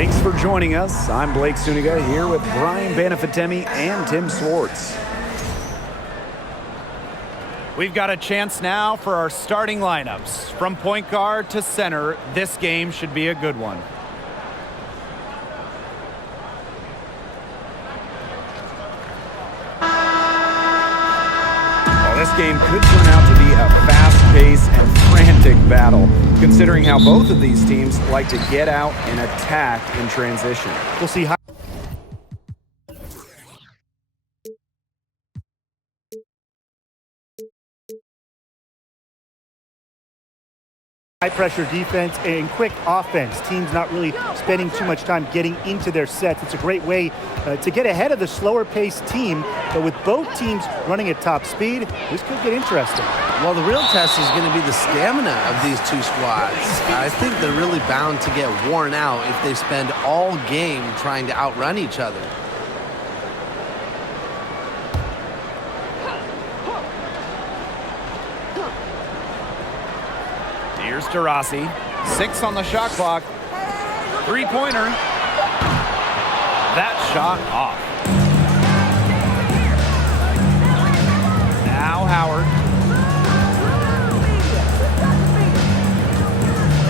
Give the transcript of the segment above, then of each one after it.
Thanks for joining us. I'm Blake Suniga here with Brian Banafitemi and Tim Swartz. We've got a chance now for our starting lineups. From point guard to center, this game should be a good one. Well, this game could turn out to be a fast-paced and frantic battle, considering how both of these teams like to get out and attack in transition. We'll see how high-pressure defense and quick offense. Teams not really spending too much time getting into their sets. It's a great way to get ahead of the slower-paced team, but with both teams running at top speed, this could get interesting. Well, the real test is going to be the stamina of these two squads. I think they're really bound to get worn out if they spend all game trying to outrun each other. Here's Taurasi. 6 on the shot clock. Three-pointer. That shot off. Now Howard.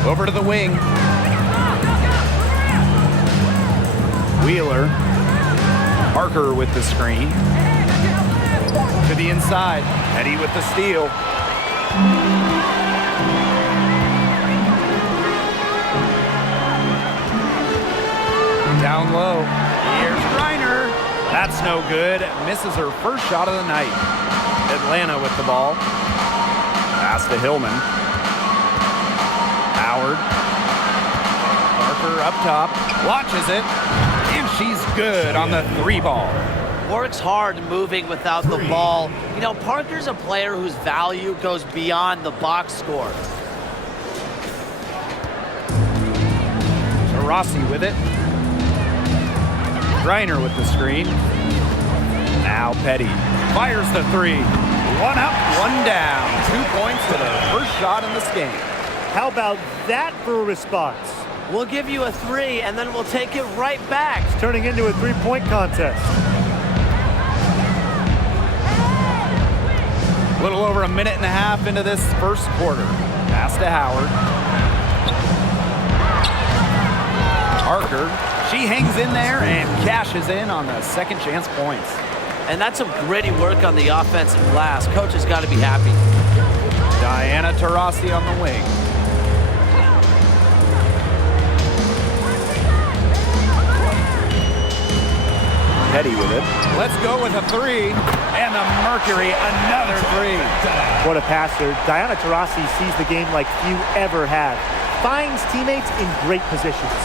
Over to the wing. Wheeler. Parker with the screen. To the inside. Eddie with the steal. Down low. Here's Reiner. That's no good. Misses her first shot of the night. Atlanta with the ball. Pass to Hillman. Howard. Parker up top. Watches it. And she's good on the 3-ball. Works hard moving without the ball. You know, Parker's a player whose value goes beyond the box score. Taurasi with it. Reiner with the screen. Now Petty fires the 3. 1 up, 1 down. 2 points for the first shot in this game. How about that for a response? We'll give you a 3, and then we'll take it right back. It's turning into a three-point contest. A little over a minute and a half into this first quarter. Pass to Howard. Parker. She hangs in there and cashes in on the second chance points. And that's some gritty work on the offensive glass. Coach has got to be happy. Diana Taurasi on the wing. Petty with it. Let's go with a 3. And the Mercury, another 3. What a passer. Diana Taurasi sees the game like few ever have. Finds teammates in great positions.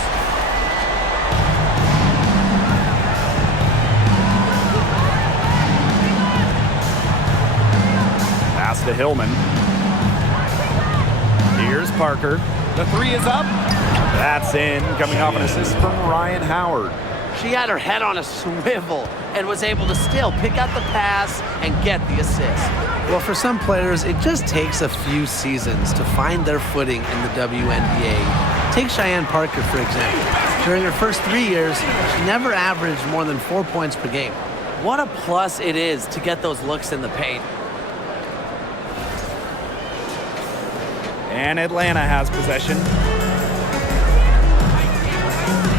To Hillman. Here's Parker. The 3 is up. That's in, coming off an assist from Ryan Howard. She had her head on a swivel and was able to still pick out the pass and get the assist. Well, for some players, it just takes a few seasons to find their footing in the WNBA. Take Cheyenne Parker, for example. During her first 3 years, she never averaged more than 4 points per game. What a plus it is to get those looks in the paint. And Atlanta has possession.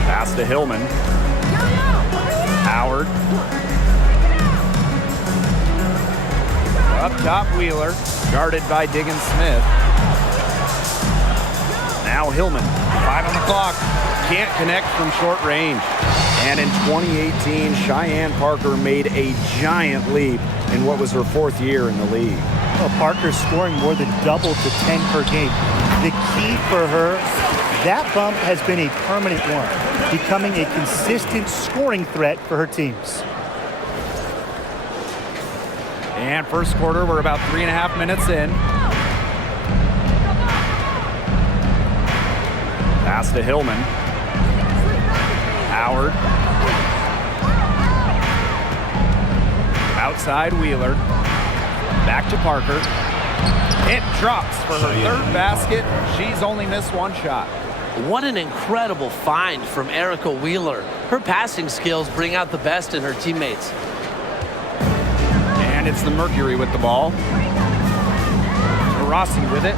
Pass to Hillman. Howard. Up top, Wheeler. Guarded by Diggins Smith. Now Hillman. 5 on the clock. Can't connect from short range. And in 2018, Cheyenne Parker made a giant leap in what was her 4th year in the league. Well, Parker scoring more than double to 10 per game. The key for her, that bump has been a permanent one, becoming a consistent scoring threat for her teams. And first quarter, we're about 3.5 minutes in. Pass to Hillman. Howard. Outside Wheeler. Back to Parker. It drops for her 3rd basket. She's only missed 1 shot. What an incredible find from Erica Wheeler. Her passing skills bring out the best in her teammates. And it's the Mercury with the ball. Rossi with it.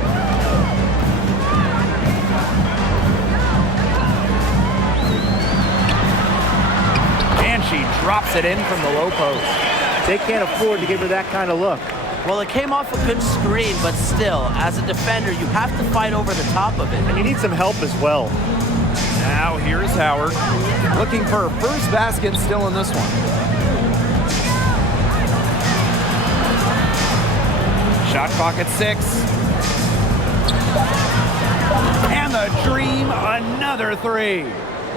And she drops it in from the low post. They can't afford to give her that kind of look. Well, it came off a good screen, but still, as a defender, you have to fight over the top of it. And you need some help as well. Now here's Howard. Looking for her first basket still in this one. Shot clock at 6. And the Dream, another 3.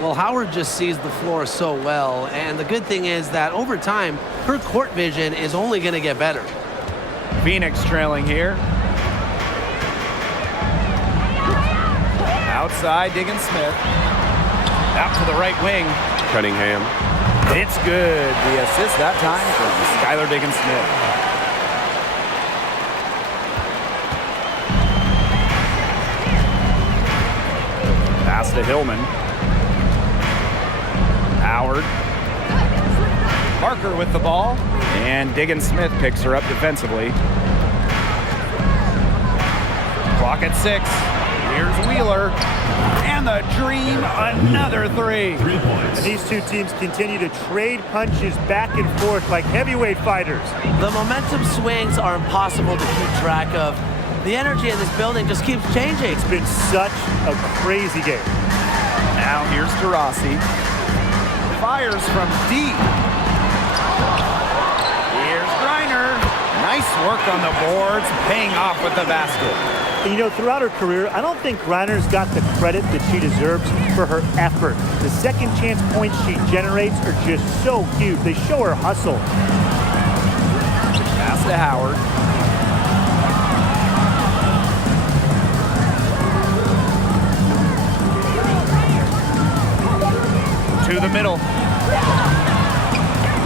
Well, Howard just sees the floor so well, and the good thing is that over time, her court vision is only going to get better. Phoenix trailing here. Outside, Diggin Smith. Out to the right wing. Cunningham. It's good. The assist that time from Skylar Diggin Smith. Pass to Hillman. Howard. Parker with the ball. And Diggin Smith picks her up defensively. Clock at 6. Here's Wheeler. And the Dream, another 3. And these two teams continue to trade punches back and forth like heavyweight fighters. The momentum swings are impossible to keep track of. The energy in this building just keeps changing. It's been such a crazy game. Now here's Taurasi. Fires from deep. Here's Griner. Nice work on the boards, paying off with the basket. And you know, throughout her career, I don't think Griner's got the credit that she deserves for her effort. The second chance points she generates are just so huge. They show her hustle. Pass to Howard. To the middle.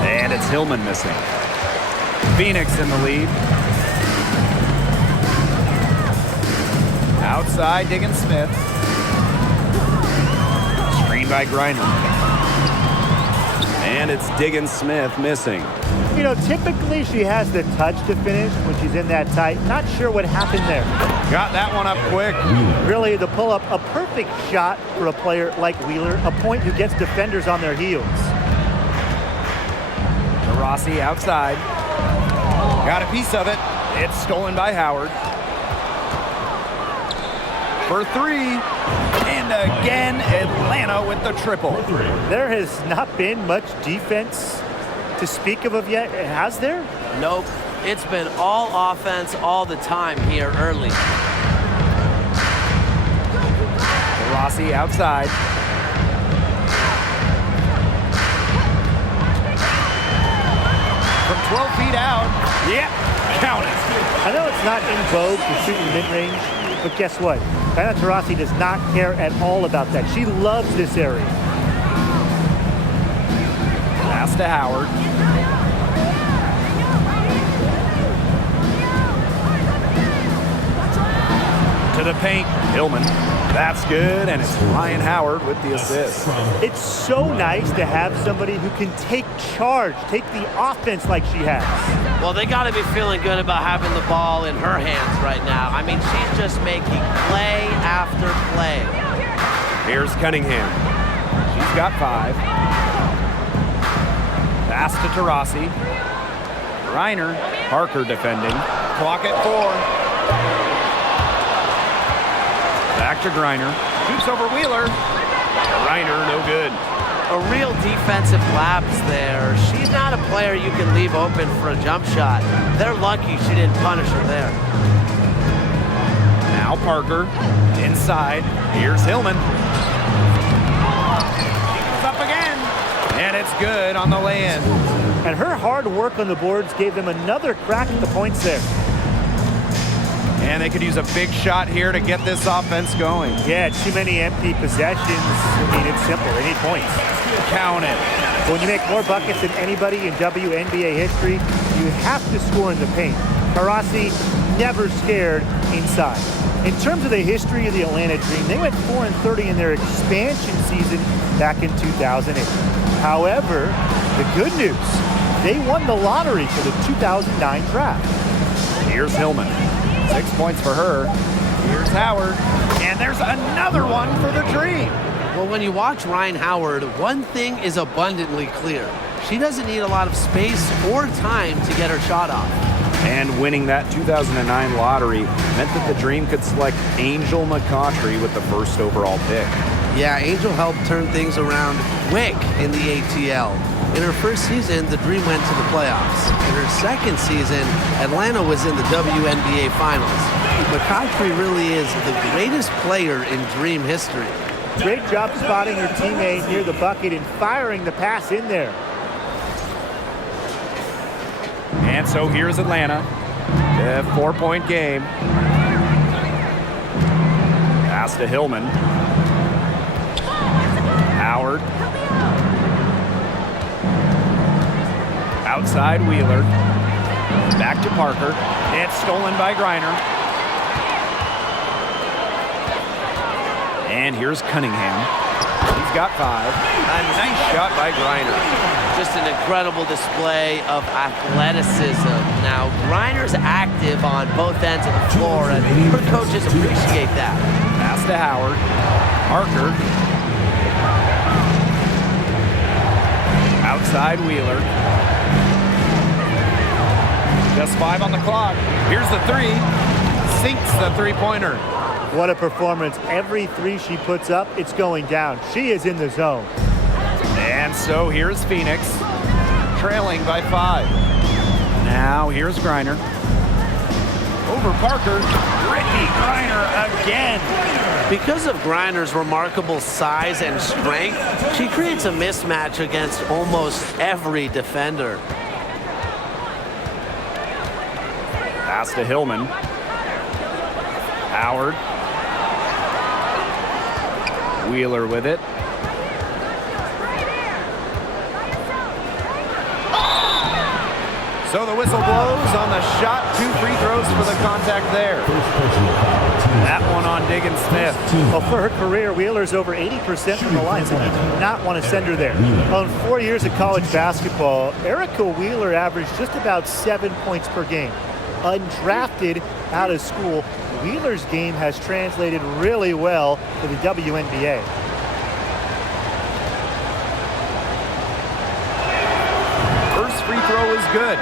And it's Hillman missing. Phoenix in the lead. Outside, Diggin Smith. Screen by Griner. And it's Diggin Smith missing. You know, typically she has the touch to finish when she's in that tight. Not sure what happened there. Got that one up quick. Really, the pull-up, a perfect shot for a player like Wheeler, a point who gets defenders on their heels. Rossi outside. Got a piece of it. It's stolen by Howard. For 3. And again, Atlanta with the triple. There has not been much defense to speak of yet, has there? Nope. It's been all offense all the time here early. Rossi outside. From 12 feet out. Yep, count it. I know it's not in vogue to shoot in mid-range, but guess what? Diana Taurasi does not care at all about that. She loves this area. Pass to Howard. To the paint, Hillman. That's good, and it's Ryan Howard with the assist. It's so nice to have somebody who can take charge, take the offense like she has. Well, they got to be feeling good about having the ball in her hands right now. I mean, she's just making play after play. Here's Cunningham. She's got 5. Pass to Taurasi. Reiner, Parker defending. Clock at 4. Back to Griner. Shoots over Wheeler. Reiner, no good. A real defensive lapse there. She's not a player you can leave open for a jump shot. They're lucky she didn't punish her there. Now Parker. Inside. Here's Hillman. She goes up again. And it's good on the lay-in. And her hard work on the boards gave them another crack at the points there. And they could use a big shot here to get this offense going. Yeah, too many empty possessions. I mean, it's simple. They need points. Count it. When you make more buckets than anybody in WNBA history, you have to score in the paint. Taurasi never scared inside. In terms of the history of the Atlanta Dream, they went 4-30 in their expansion season back in 2008. However, the good news, they won the lottery for the 2009 draft. Here's Hillman. 6 points for her. Here's Howard. And there's another one for the Dream. Well, when you watch Ryan Howard, one thing is abundantly clear. She doesn't need a lot of space or time to get her shot off. And winning that 2009 lottery meant that the Dream could select Angel McCautry with the first overall pick. Yeah, Angel helped turn things around quick in the ATL. In her first season, the Dream went to the playoffs. In her second season, Atlanta was in the WNBA Finals. McCautry really is the greatest player in Dream history. Great job spotting your teammate near the bucket and firing the pass in there. And so here's Atlanta. A 4-point game. Pass to Hillman. Howard. Outside Wheeler. Back to Parker. It's stolen by Griner. And here's Cunningham. He's got 5. A nice shot by Griner. Just an incredible display of athleticism. Now, Griner's active on both ends of the floor, and her coaches appreciate that. Pass to Howard. Parker. Outside Wheeler. Just 5 on the clock. Here's the 3. Sinks the three-pointer. What a performance. Every 3 she puts up, it's going down. She is in the zone. And so here's Phoenix, trailing by 5. Now here's Griner. Over Parker. Brittany Griner again. Because of Griner's remarkable size and strength, she creates a mismatch against almost every defender. Pass to Hillman. Howard. Wheeler with it. So the whistle blows on the shot. 2 free throws for the contact there. That one on Diggins Smith. Well, for her career, Wheeler's over 80% from the line, so you do not want to send her there. Well, in 4 years of college basketball, Erica Wheeler averaged just about 7 points per game. Undrafted out of school, Wheeler's game has translated really well to the WNBA. First free throw is good.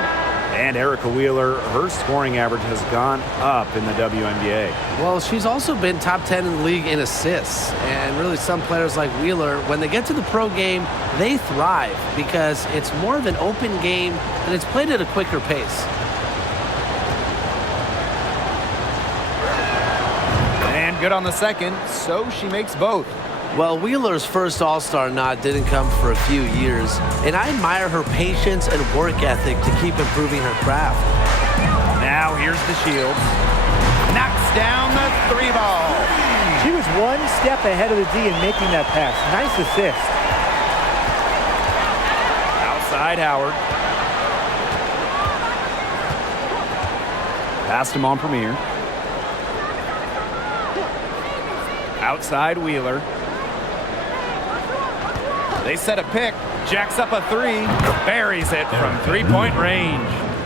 And Erica Wheeler, her scoring average has gone up in the WNBA. Well, she's also been top 10 in the league in assists. And really some players like Wheeler, when they get to the pro game, they thrive because it's more of an open game and it's played at a quicker pace. And good on the second, so she makes both. Well, Wheeler's first All-Star nod didn't come for a few years, and I admire her patience and work ethic to keep improving her craft. Now here's the Shields. Knocks down the 3-ball. She was 1 step ahead of the D in making that pass. Nice assist. Outside Howard. Passed him on Premier. Outside Wheeler. They set a pick. Jacks up a 3. Buries it from 3-point range.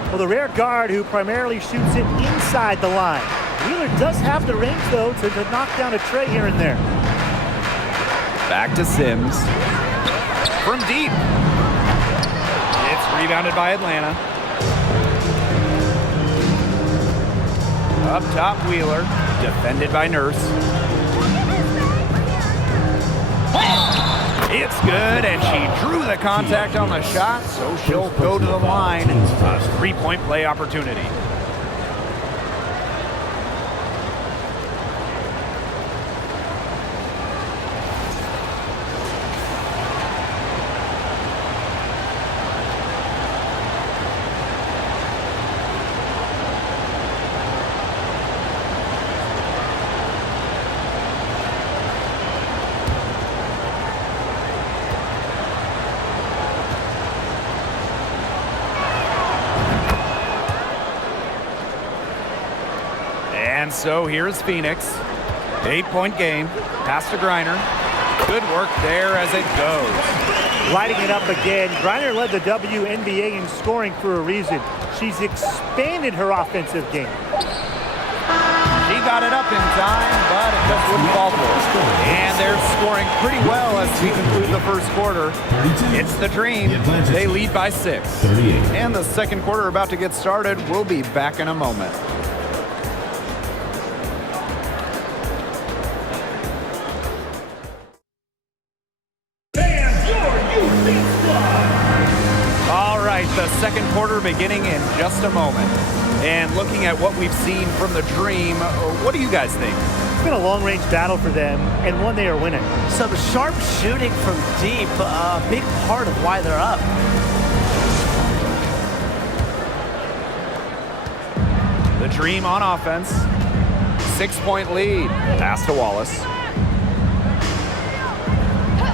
Well, the rare guard who primarily shoots it inside the line. Wheeler does have the range, though, to knock down a tray here and there. Back to Sims. From deep. It's rebounded by Atlanta. Up top, Wheeler. Defended by Nurse. It's good, and she drew the contact on the shot, so she'll go to the line. A 3-point play opportunity. And so here's Phoenix. 8-point game. Pass to Griner. Good work there as it goes. Lighting it up again. Griner led the WNBA in scoring for a reason. She's expanded her offensive game. She got it up in time, but it just wouldn't fall through. And they're scoring pretty well as we conclude the first quarter. It's the Dream. They lead by 6. And the second quarter about to get started. We'll be back in a moment. All right, the second quarter beginning in just a moment. And looking at what we've seen from the Dream, what do you guys think? It's been a long-range battle for them, and one they are winning. Some sharp shooting from deep, a big part of why they're up. The Dream on offense. 6-point lead. Pass to Wallace.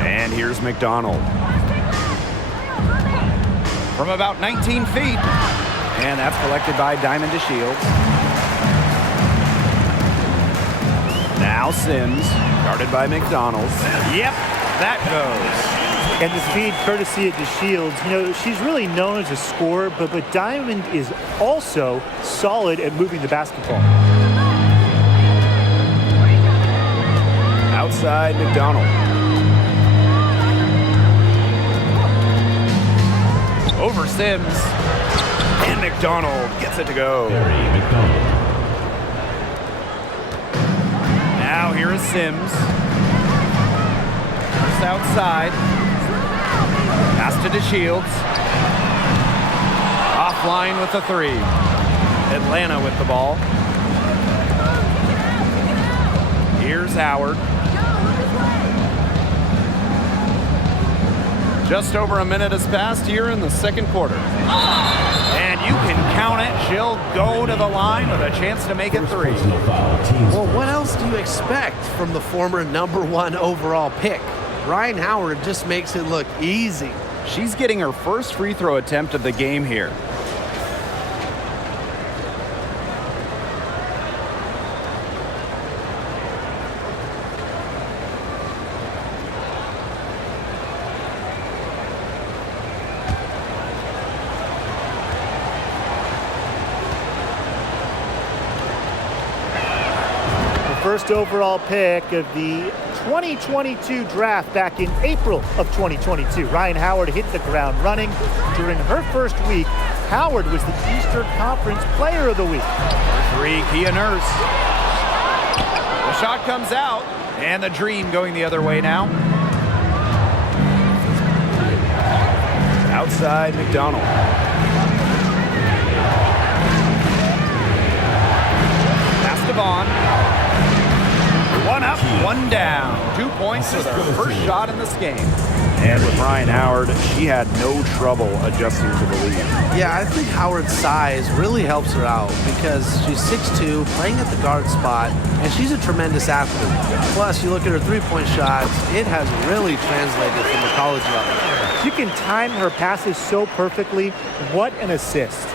And here's McDonald. From about 19 feet. And that's collected by Diamond to Shields. Now Sims, guarded by McDonald. Yep, that goes. And the speed courtesy of DeShields. You know, she's really known as a scorer, but Diamond is also solid at moving the basketball. Outside McDonald. Over Sims. And McDonald gets it to go. Now here is Sims. First outside. Pass to DeShields. Offline with the 3. Atlanta with the ball. Here's Howard. Just over a minute has passed here in the second quarter. And you can count it. She'll go to the line with a chance to make it 3. Well, what else do you expect from the former #1 overall pick? Ryan Howard just makes it look easy. She's getting her first free throw attempt of the game here. First overall pick of the 2022 draft back in April of 2022. Ryan Howard hit the ground running. During her first week, Howard was the Eastern Conference Player of the Week. 3, Kia Nurse. The shot comes out, and the Dream going the other way now. Outside McDonald. Pass to Vaughn. 1 up, 1 down. 2 points with her first shot in this game. And with Ryan Howard, she had no trouble adjusting to the lead. Yeah, I think Howard's size really helps her out because she's 6'2", playing at the guard spot, and she's a tremendous athlete. Plus, you look at her three-point shots, it has really translated from the college level. She can time her passes so perfectly. What an assist.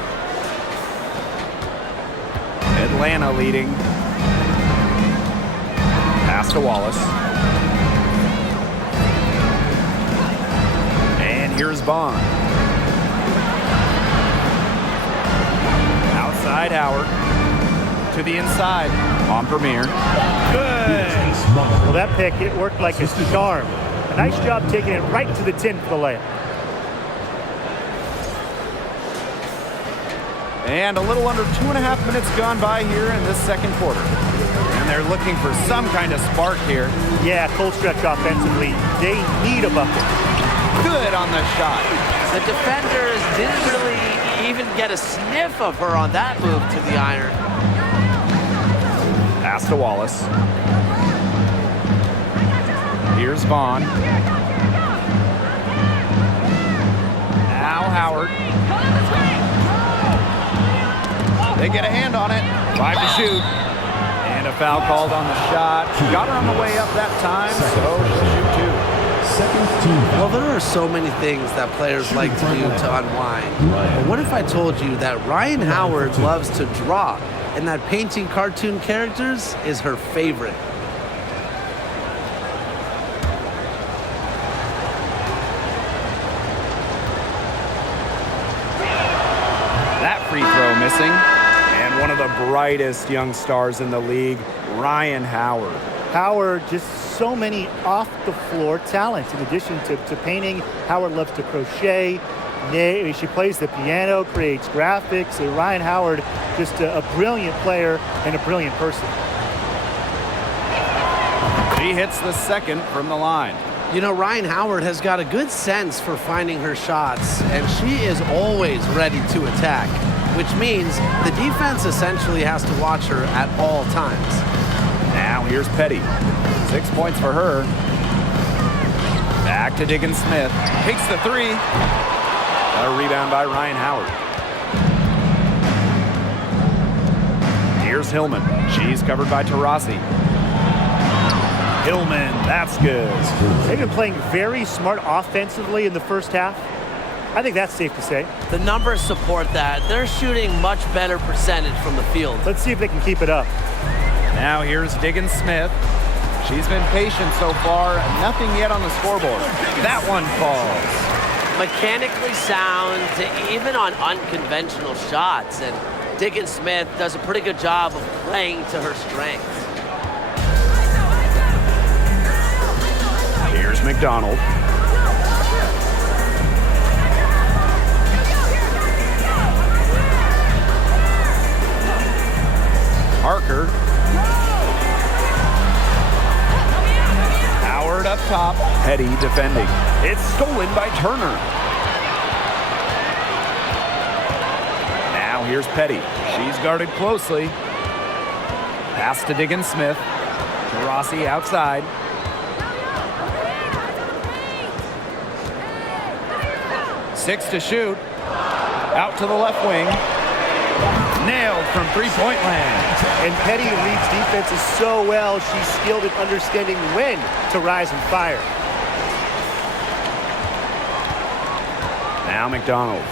Atlanta leading. Pass to Wallace. And here's Bond. Outside Howard. To the inside. On Premier. Good. Well, that pick, it worked like a charm. A nice job taking it right to the tin for the layup. And a little under 2.5 minutes gone by here in this second quarter. And they're looking for some kind of spark here. Yeah, cold stretch offensively. They need a bucket. Good on the shot. The defenders didn't really even get a sniff of her on that move to the iron. Pass to Wallace. Here's Vaughn. Now Howard. They get a hand on it. 5 to shoot. And a foul called on the shot. Got her on the way up that time, so she'll shoot 2. Well, there are so many things that players like to do to unwind. But what if I told you that Ryan Howard loves to draw? and that painting cartoon characters is her favorite. That free throw missing. And one of the brightest young stars in the league, Ryan Howard. Howard, just so many off-the-floor talents. In addition to painting, Howard loves to crochet. She plays the piano, creates graphics. Ryan Howard, just a brilliant player and a brilliant person. She hits the second from the line. You know, Ryan Howard has got a good sense for finding her shots, and she is always ready to attack, which means the defense essentially has to watch her at all times. Now here's Petty. 6 points for her. Back to Diggins Smith. Takes the three. A rebound by Ryan Howard. Here's Hillman. She's covered by Taurasi. Hillman, that's good. They've been playing very smart offensively in the first half. I think that's safe to say. The numbers support that. They're shooting much better percentage from the field. Let's see if they can keep it up. Now here's Diggins Smith. She's been patient so far. Nothing yet on the scoreboard. That one falls. Mechanically sound, even on unconventional shots. And Diggins Smith does a pretty good job of playing to her strengths. Here's McDonald. Parker. Howard up top. Petty defending. It's stolen by Turner. Now here's Petty. She's guarded closely. Pass to Diggins Smith. Taurasi outside. Six to shoot. Out to the left wing. Nailed from three-point land. And Petty reads defenses so well. She's skilled at understanding when to rise and fire. Now McDonald.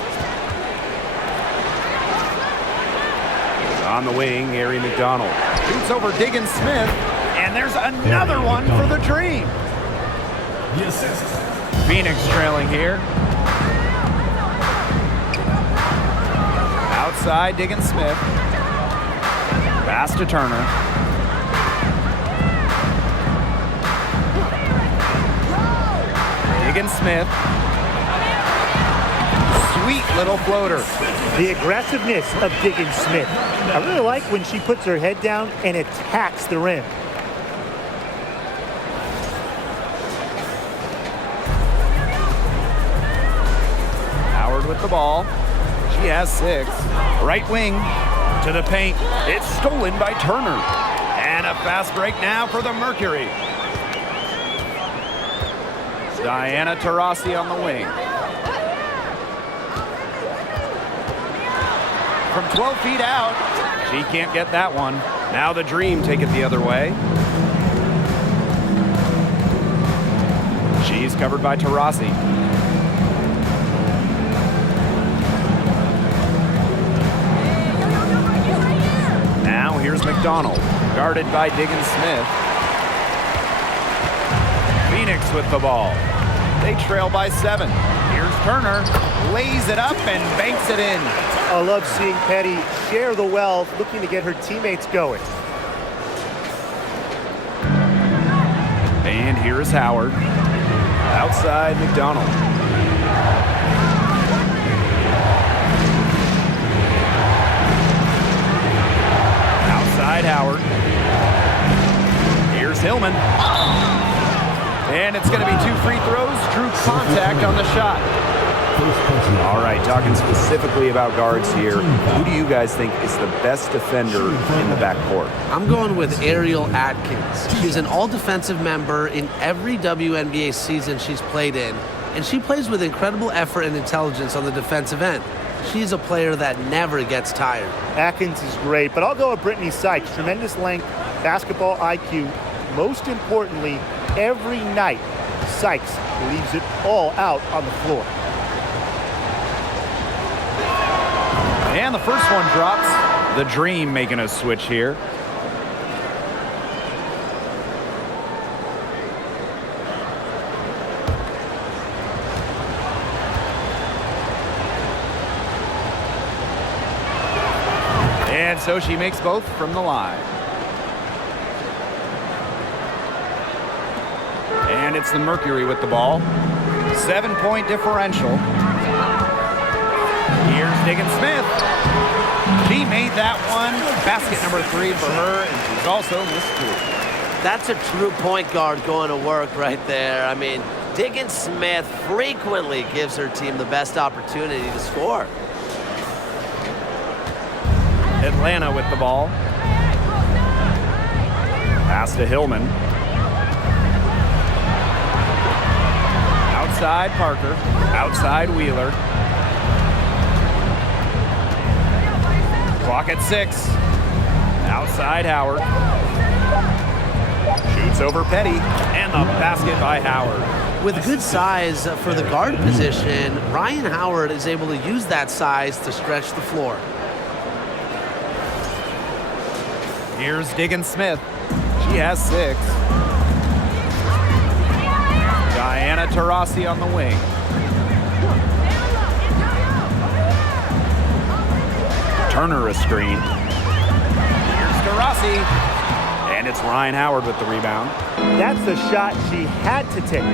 On the wing, Ari McDonald. Shoots over Diggins Smith. And there's another one for the Dream. Phoenix trailing here. Outside, Diggins Smith. Pass to Turner. Diggins Smith. Sweet little floater. The aggressiveness of Diggins Smith. I really like when she puts her head down and attacks the rim. Howard with the ball. She has 6. Right wing to the paint. It's stolen by Turner. And a fast break now for the Mercury. Diana Taurasi on the wing. From 12 feet out, she can't get that one. Now the Dream take it the other way. She's covered by Taurasi. Now here's McDonald, guarded by Diggins Smith. Phoenix with the ball. They trail by 7. Here's Turner, lays it up and banks it in. I love seeing Petty share the wealth, looking to get her teammates going. And here's Howard. Outside McDonald. Outside Howard. Here's Hillman. And it's going to be 2 free throws. Drew contact on the shot. All right, talking specifically about guards here. Who do you guys think is the best defender in the backcourt? I'm going with Ariel Atkins. She's an all-defensive member in every WNBA season she's played in, and she plays with incredible effort and intelligence on the defensive end. She's a player that never gets tired. Atkins is great, but I'll go with Brittany Sykes. Tremendous length, basketball IQ. Most importantly, every night, Sykes leaves it all out on the floor. And the first one drops. The Dream making a switch here. And so she makes both from the line. And it's the Mercury with the ball. 7-point differential. Here's Diggin Smith. She made that one. Basket number 3 for her, and she's also missed 2. That's a true point guard going to work right there. I mean, Diggin Smith frequently gives her team the best opportunity to score. Atlanta with the ball. Pass to Hillman. Outside Parker. Outside Wheeler. Clock at 6. Outside Howard. Shoots over Petty. And the basket by Howard. With good size for the guard position, Ryan Howard is able to use that size to stretch the floor. Here's Diggin Smith. She has 6. Diana Taurasi on the wing. Turner a screen. Here's Taurasi. And it's Ryan Howard with the rebound. That's the shot she had to take.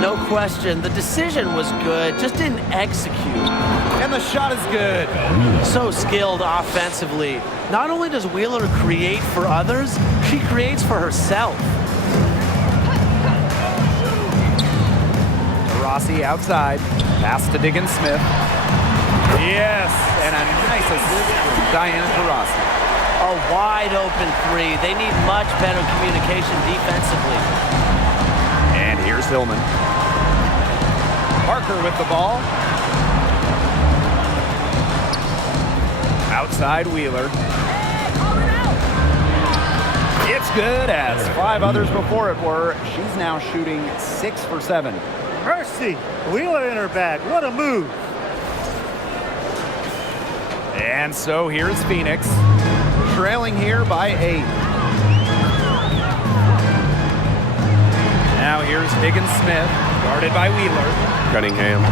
No question. The decision was good, just didn't execute. And the shot is good. So skilled offensively. Not only does Wheeler create for others, she creates for herself. Taurasi outside. Pass to Diggin Smith. Yes, and a nice assist from Diana Taurasi. A wide open 3. They need much better communication defensively. And here's Hillman. Parker with the ball. Outside Wheeler. It's good, as 5 others before it were. She's now shooting 6 for 7. Mercy, Wheeler in her bag. What a move. And so here's Phoenix, trailing here by 8. Now here's Diggin Smith, guarded by Wheeler. Cunningham.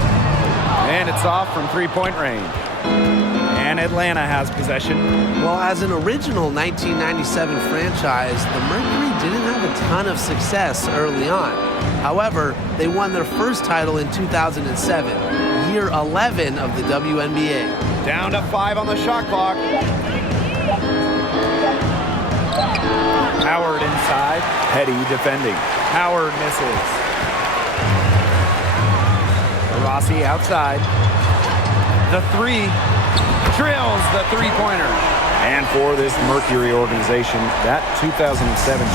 And it's off from 3-point range. And Atlanta has possession. Well, as an original 1997 franchise, the Mercury didn't have a ton of success early on. However, they won their first title in 2007, year 11 of the WNBA. Down to 5 on the shot clock. Howard inside. Petty defending. Howard misses. Rossi outside. The 3 drills the 3-pointer. And for this Mercury organization, that 2007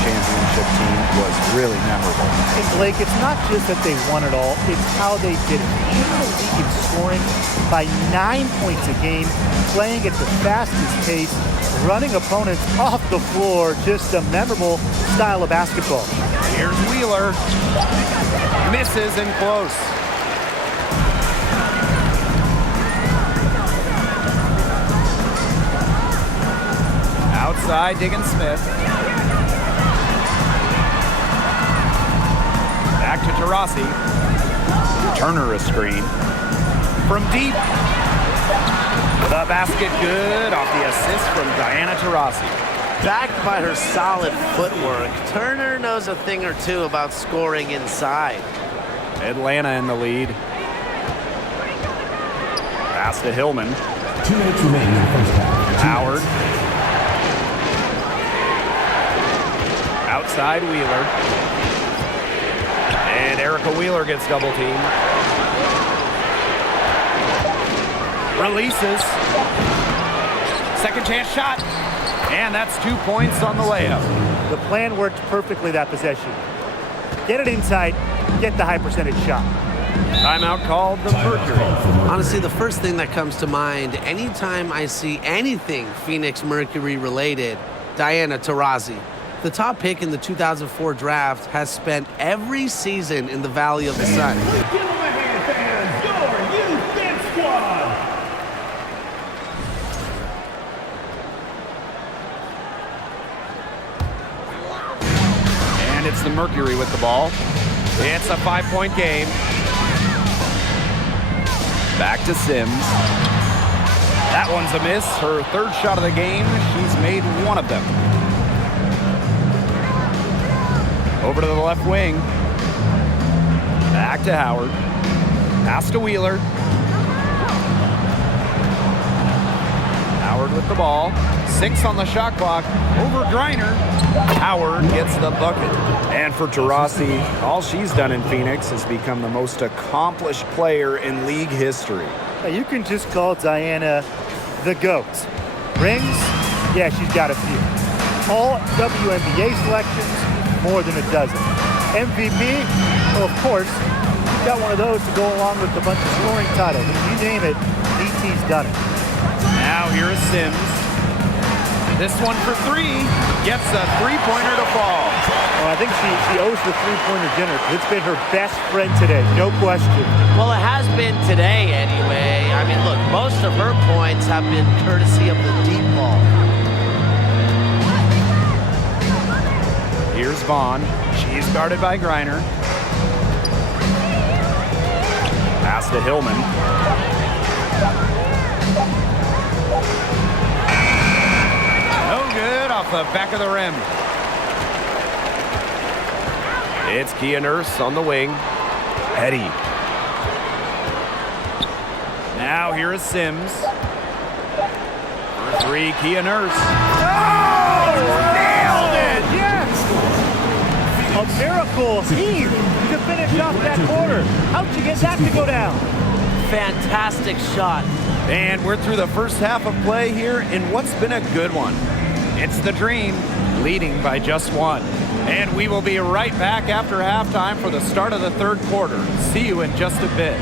championship team was really memorable. And Blake, it's not just that they won it all, it's how they did it. Leading the league in scoring by 9 points a game, playing at the fastest pace, running opponents off the floor, just a memorable style of basketball. Here's Wheeler. Misses and close. Outside, Diggin Smith. Back to Taurasi. Turner a screen. From deep. The basket good off the assist from Diana Taurasi. Backed by her solid footwork, Turner knows a thing or two about scoring inside. Atlanta in the lead. Pass to Hillman. 2 minutes remaining in the first half. Howard. Outside Wheeler. And Erica Wheeler gets double teamed. Releases. Second chance shot. And that's 2 points on the layup. The plan worked perfectly that possession. Get it inside, get the high percentage shot. Timeout called the Mercury. Honestly, the first thing that comes to mind anytime I see anything Phoenix Mercury related, Diana Taurasi. The top pick in the 2004 draft has spent every season in the Valley of the Sun. it's the Mercury with the ball. It's a 5-point game. Back to Sims. That one's a miss. Her third shot of the game. She's made one of them. Over to the left wing. Back to Howard. Pass to Wheeler. Howard with the ball. 6 on the shot clock. Over Griner. Howard gets the bucket. And for Taurasi, all she's done in Phoenix is become the most accomplished player in league history. You can just call Diana the GOAT. Rings? Yeah, she's got a few. All WNBA selections, more than a dozen. MVP? Well, of course, she's got one of those to go along with a bunch of scoring titles. You name it, DT's done it. Now here is Sims. This one for 3. Gets a 3-pointer to fall. Well, I think she owes the three-pointer dinner. It's been her best friend today, no question. Well, it has been today anyway. I mean, look, most of her points have been courtesy of the deep ball. Here's Vaughn. She's guarded by Griner. Pass to Hillman. No good off the back of the rim. It's Kia Nurse on the wing. Petty. Now here is Sims. For 3, Kia Nurse. Oh, nailed it! Yes! A miracle heave to finish off that quarter. How'd you get that to go down? Fantastic shot. And we're through the first half of play here in what's been a good one. It's the Dream leading by just 1. And we will be right back after halftime for the start of the third quarter. See you in just a bit.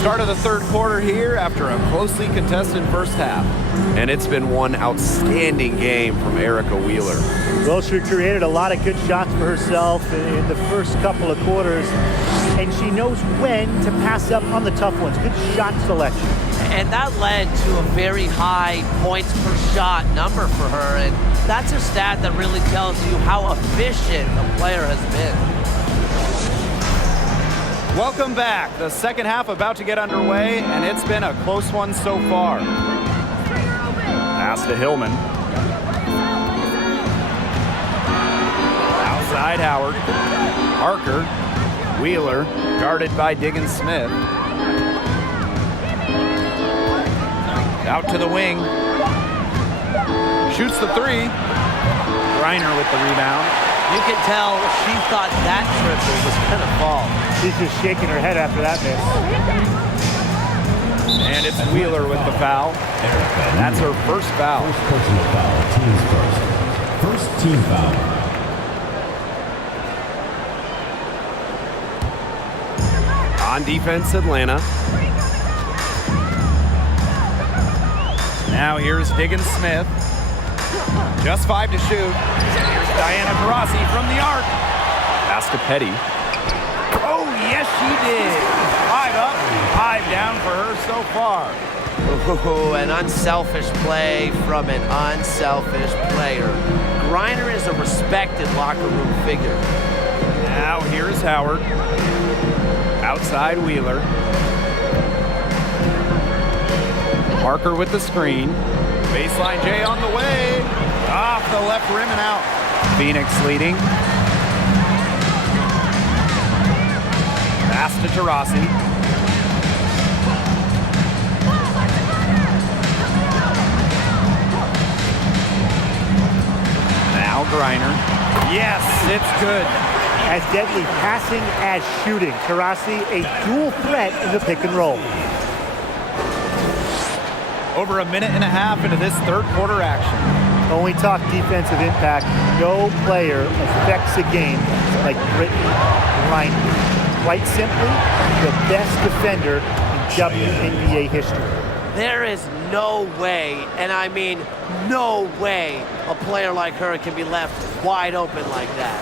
Start of the third quarter here after a closely contested first half. And it's been one outstanding game from Erica Wheeler. Well, she created a lot of good shots for herself in the first couple of quarters, and she knows when to pass up on the tough ones. Good shot selection. And that led to a very high points per shot number for her, and that's a stat that really tells you how efficient the player has been. Welcome back. The second half about to get underway, and it's been a close one so far. Pass to Hillman. Outside Howard. Parker. Wheeler, guarded by Diggins Smith. Out to the wing. Shoots the 3. Griner with the rebound. You can tell she thought that triple was going to fall. She's just shaking her head after that miss. And it's Wheeler with the foul. That's her first foul. First personal foul, team's first. First team foul. On defense, Atlanta. Now here's Diggins Smith. Just 5 to shoot. Here's Diana Taurasi from the arc. Pass to Petty. Oh, yes, she did. 5 up, 5 down for her so far. Ooh, an unselfish play from an unselfish player. Griner is a respected locker room figure. Now here's Howard. Outside Wheeler. Parker with the screen. Baseline J on the way. Off the left rim and out. Phoenix leading. Pass to Taurasi. Now Griner. Yes, it's good. As deadly passing as shooting. Taurasi, a dual threat in the pick and roll. Over a minute and a half into this third quarter action. When we talk defensive impact, no player affects a game like Brittany Griner. Quite simply, the best defender in WNBA history. There is no way, and I mean no way, a player like her can be left wide open like that.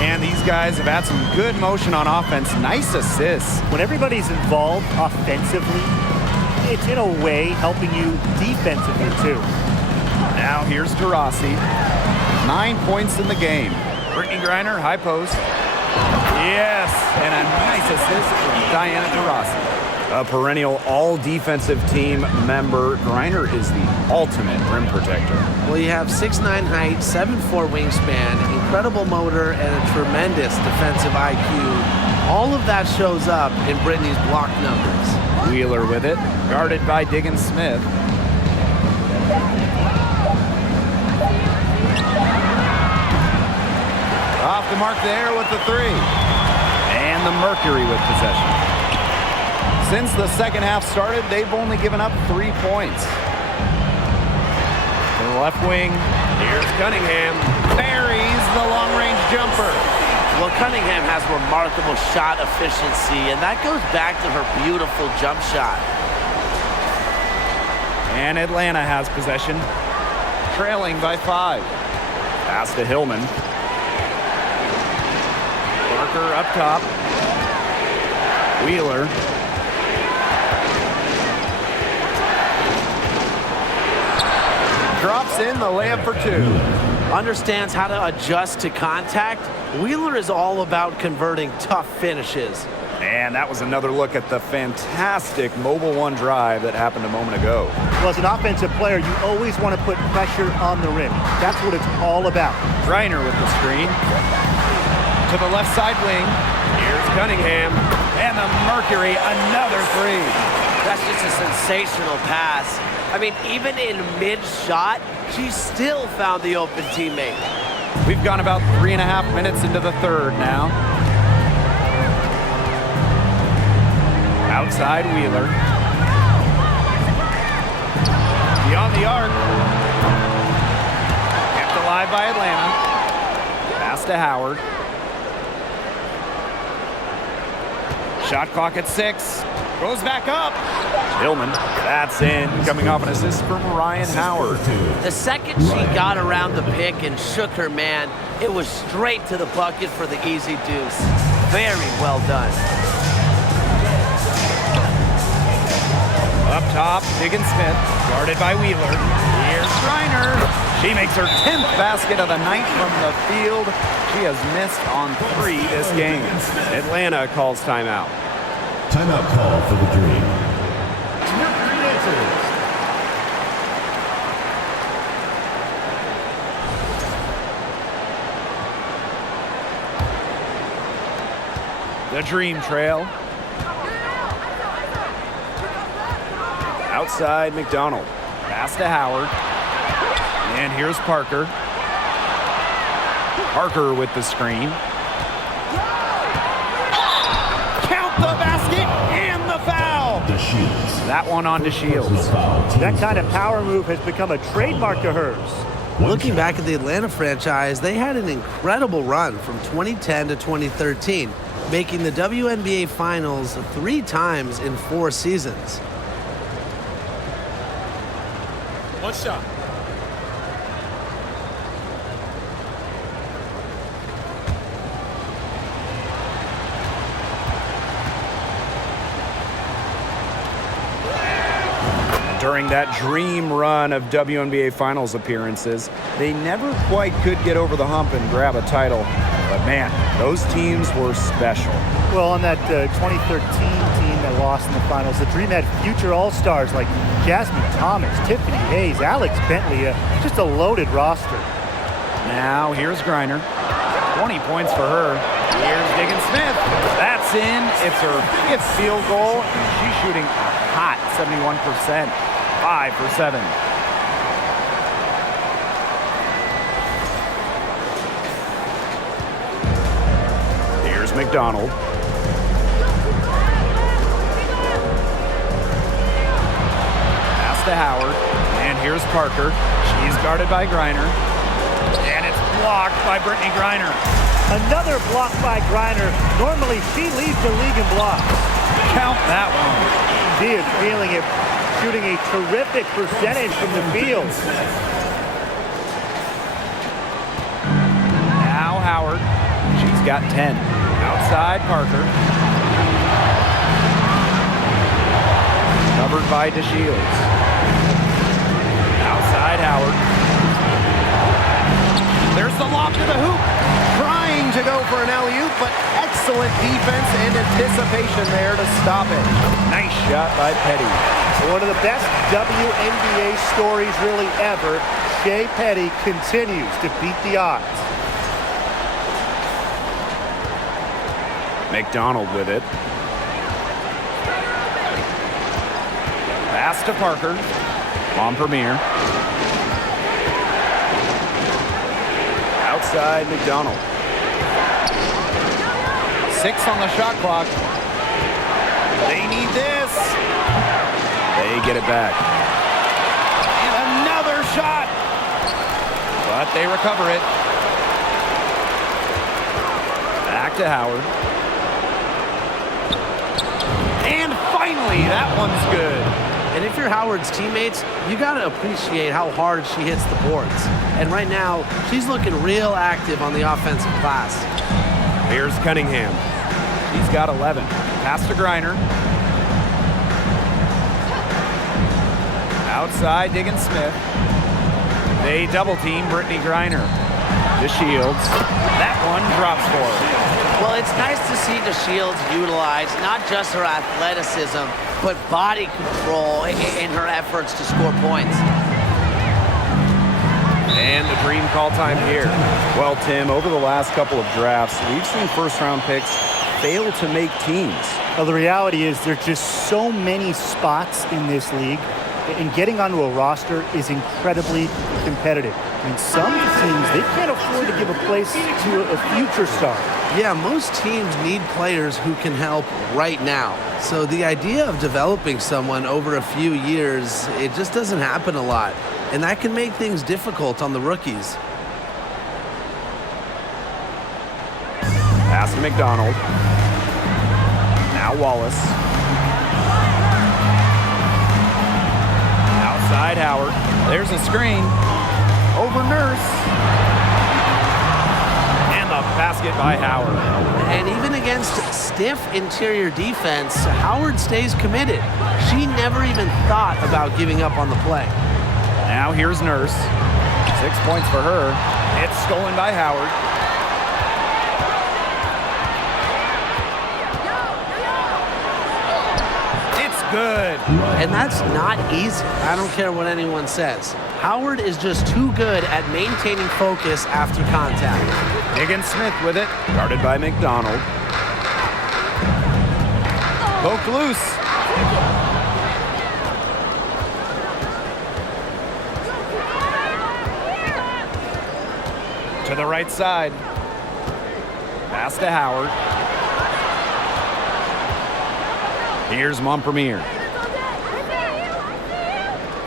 And these guys have had some good motion on offense. Nice assists. When everybody's involved offensively, it's in a way helping you defensively too. Now here's Taurasi. 9 points in the game. Brittany Griner, high post. Yes, and a nice assist from Diana Taurasi. A perennial all-defensive team member, Griner is the ultimate rim protector. Well, you have 6'9" height, 7'4" wingspan, incredible motor, and a tremendous defensive IQ. All of that shows up in Brittany's block numbers. Wheeler with it, guarded by Diggins Smith. Off the mark there with the three. And the Mercury with possession. Since the second half started, they've only given up 3 points. To the left wing, here's Cunningham. Buries the long-range jumper. Well, Cunningham has remarkable shot efficiency, and that goes back to her beautiful jump shot. And Atlanta has possession, trailing by 5. Pass to Hillman. Parker up top. Wheeler. Drops in the layup for 2. Understands how to adjust to contact. Wheeler is all about converting tough finishes. And that was another look at the fantastic Mobile One drive that happened a moment ago. Well, as an offensive player, you always want to put pressure on the rim. That's what it's all about. Griner with the screen. To the left side wing. Here's Cunningham. And the Mercury, another 3. That's just a sensational pass. I mean, even in mid-shot, she still found the open teammate. We've gone about 3.5 minutes into the third now. Outside Wheeler. Beyond the arc. Kept alive by Atlanta. Pass to Howard. Shot clock at 6. Goes back up. Hillman, that's in. Coming off an assist from Ryan Howard. The second she got around the pick and shook her man, it was straight to the bucket for the easy deuce. Very well done. Up top, Diggins Smith, guarded by Wheeler. Here's Griner. She makes her 10th basket of the night from the field. She has missed on 3 this game. Atlanta calls timeout. Timeout call for the Dream. The Dream trail. Outside McDonald. Pass to Howard. And here's Parker. Parker with the screen. Count the basket and the foul. DeShields. That one on DeShields. That kind of power move has become a trademark of hers. Looking back at the Atlanta franchise, they had an incredible run from 2010 to 2013, making the WNBA Finals 3 times in 4 seasons. One shot. During that dream run of WNBA Finals appearances, they never quite could get over the hump and grab a title. But man, those teams were special. Well, on that 2013 team that lost in the finals, the Dream had future All-Stars like Jasmine Thomas, Tiffany Hayes, Alex Bentley, just a loaded roster. Now here's Griner. 20 points for her. Here's Diggins Smith. That's in. It's her 5th field goal. And she's shooting a hot 71%. 5 for 7. Here's McDonald. to Howard. And here's Parker. She's guarded by Griner. And it's blocked by Brittany Griner. Another block by Griner. Normally, she leads the league in blocks. Count that one. She is feeling it, shooting a terrific percentage from the field. Now Howard. She's got 10. Outside Parker. Covered by DeShields. Outside Howard. There's the lob to the hoop. Trying to go for an alley-oop, but excellent defense and anticipation there to stop it. Nice shot by Petty. One of the best WNBA stories really ever. Shea Petty continues to beat the odds. McDonald with it. Pass to Parker. On Premier. Outside McDonald. 6 on the shot clock. They need this. They get it back. And another shot. But they recover it. Back to Howard. And finally, that one's good. And if you're Howard's teammates, you got to appreciate how hard she hits the boards. And right now, she's looking real active on the offensive glass. Here's Cunningham. He's got 11. Pass to Griner. Outside, Diggins Smith. They double team Brittany Griner. DeShields. That one drops for her. Well, it's nice to see DeShields utilize not just her athleticism, but body control in her efforts to score points. And the dream call time here. Well, Tim, over the last couple of drafts, we've seen first-round picks fail to make teams. Well, the reality is there's just so many spots in this league, and getting onto a roster is incredibly competitive. I mean, some teams, they can't afford to give a place to a future star. Yeah, most teams need players who can help right now. So the idea of developing someone over a few years, it just doesn't happen a lot. And that can make things difficult on the rookies. Pass to McDonald. Now Wallace. Outside Howard. There's a screen. Over Nurse. And the basket by Howard. And even against stiff interior defense, Howard stays committed. She never even thought about giving up on the play. Now here's Nurse. 6 points for her. It's stolen by Howard. It's good. And that's not easy. I don't care what anyone says. Howard is just too good at maintaining focus after contact. Diggins Smith with it. Guarded by McDonald. Poked loose. To the right side. Pass to Howard. Here's Montpremier.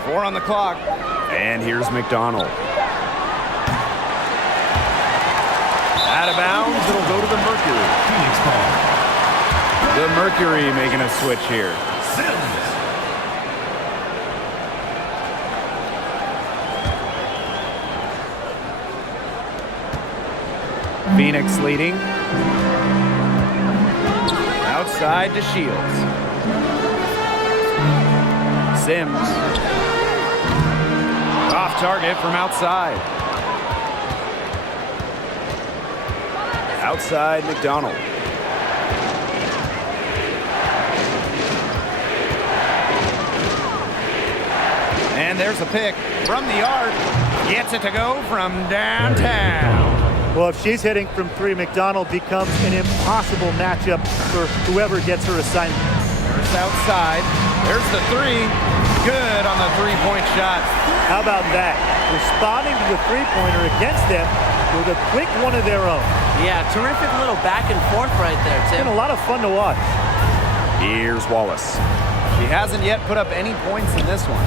4 on the clock. And here's McDonald. Out of bounds, it'll go to the Mercury. Phoenix ball. The Mercury making a switch here. Phoenix leading. Outside to Shields. Sims. Off target from outside. Outside McDonald. And there's a pick from the arc. Gets it to go from downtown. Well, if she's hitting from 3, McDonald becomes an impossible matchup for whoever gets her assignment. There's outside. There's the 3. Good on the 3-point shot. How about that? Responding to the three-pointer against them with a quick one of their own. Yeah, terrific little back and forth right there, It's Tim. been a lot of fun to watch. Here's Wallace. She hasn't yet put up any points in this one.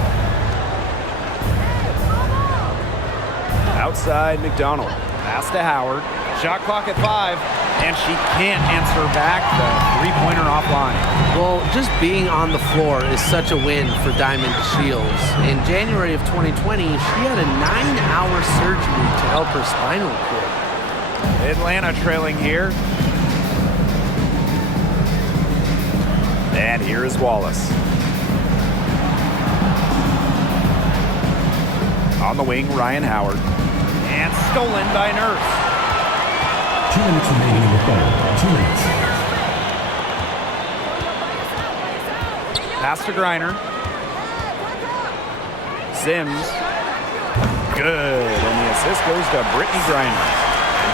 Outside McDonald. Pass to Howard. Shot clock at 5, and she can't answer back the three-pointer offline. Well, just being on the floor is such a win for Diamond Shields. In January of 2020, she had a 9-hour surgery to help her spinal cord. Atlanta trailing here. And here is Wallace. On the wing, Ryan Howard. And stolen by Nurse. 2 minutes remaining in the quarter. 2 minutes. Pass to Griner. Sims. Good. And the assist goes to Brittany Griner.